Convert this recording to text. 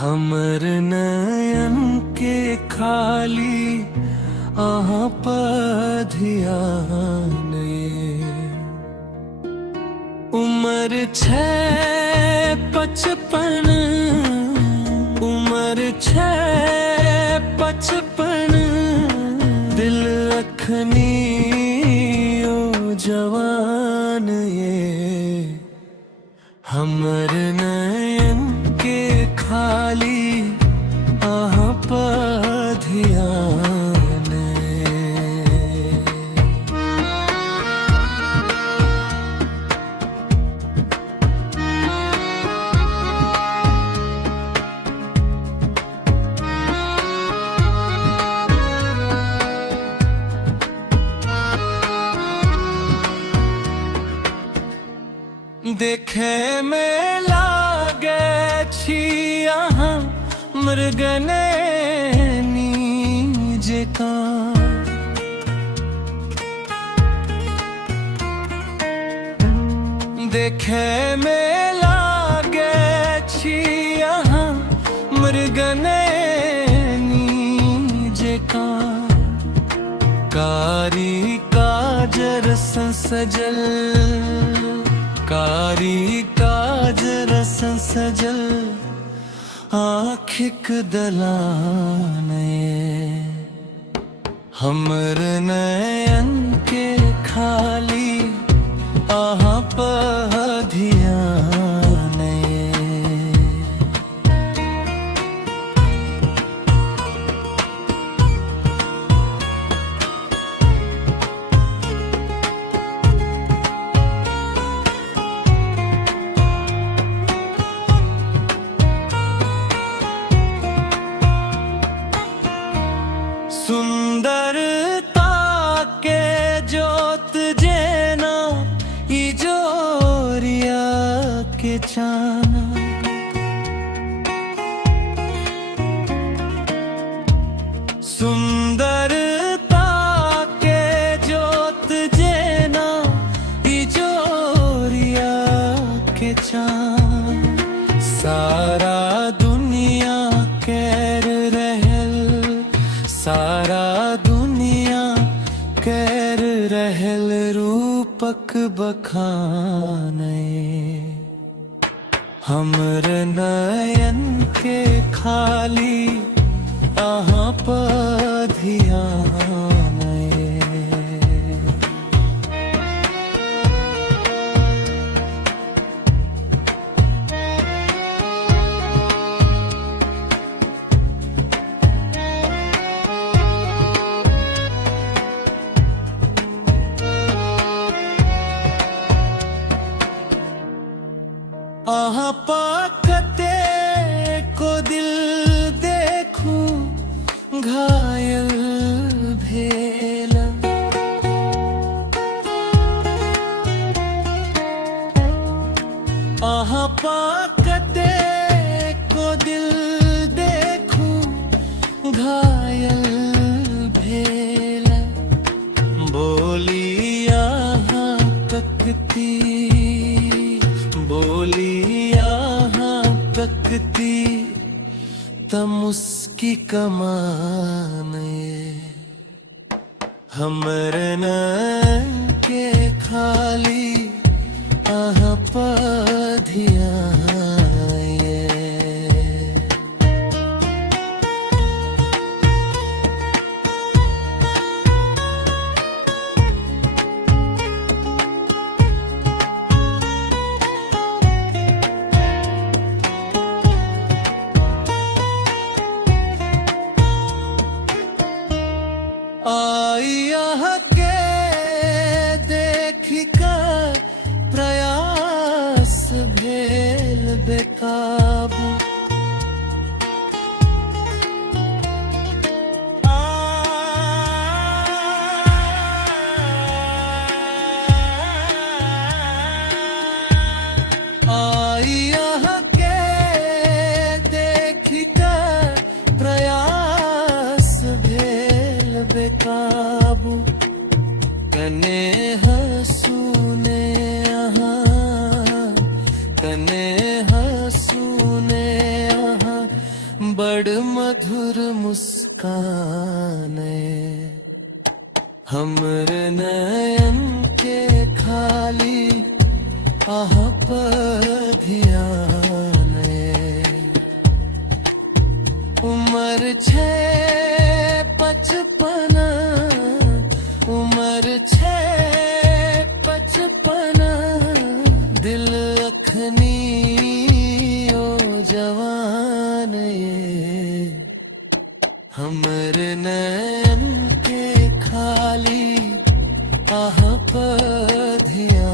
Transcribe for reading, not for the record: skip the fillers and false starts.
हमर नयन के खाली अहाँ पर ध्यान ये। उम्र 6-55, उम्र 6-55, दिल अखनी ओ जवान ये। हमर नयन के खाली अहाँ पर ध्यान ये। देखे में लागे छी अहाँ मृगने जेका। देखे में लागे छी अहाँ मृगने जेका। कारी काजर सजल, कारी काजर सजल आँखिक दलान ये। हमर नयन के खाली अहाँ पर ध्यान ये। सुंदरता के जोत जेना इजोरिया के चाना। सुंदरता के जोत जेना इजोरिया के चाना। सारा दुनिया कैर रहल, सारा दुनिया कैर रहल रूपक बखान ये। हमर नयन के खाली अहाँ पर ध्यान ये। अहाँ पाकते को दिल देखूं घायल भेला। अहाँ पाकते को दिल देखूं घायल भेला। बोली यहाँ तकती, बोली यहाँ तकती तमुस्की कमान ये। हमर नयन के खाली अहाँ पर ध्यान ये। आई यहाँ के देखी कर प्रयास भेल बेकाबू। आई यहाँ के देखी कर प्रयास भेल बेकाबू। कने हसूने यहाँ, कने हसूने यहाँ ठिकाने हमरे नयन के खाली आह ध्याने उम्र 6-55 उम्र 6-55 दिल अखनी ओ जवान ये हमरे नयन के खाली आह ध्यान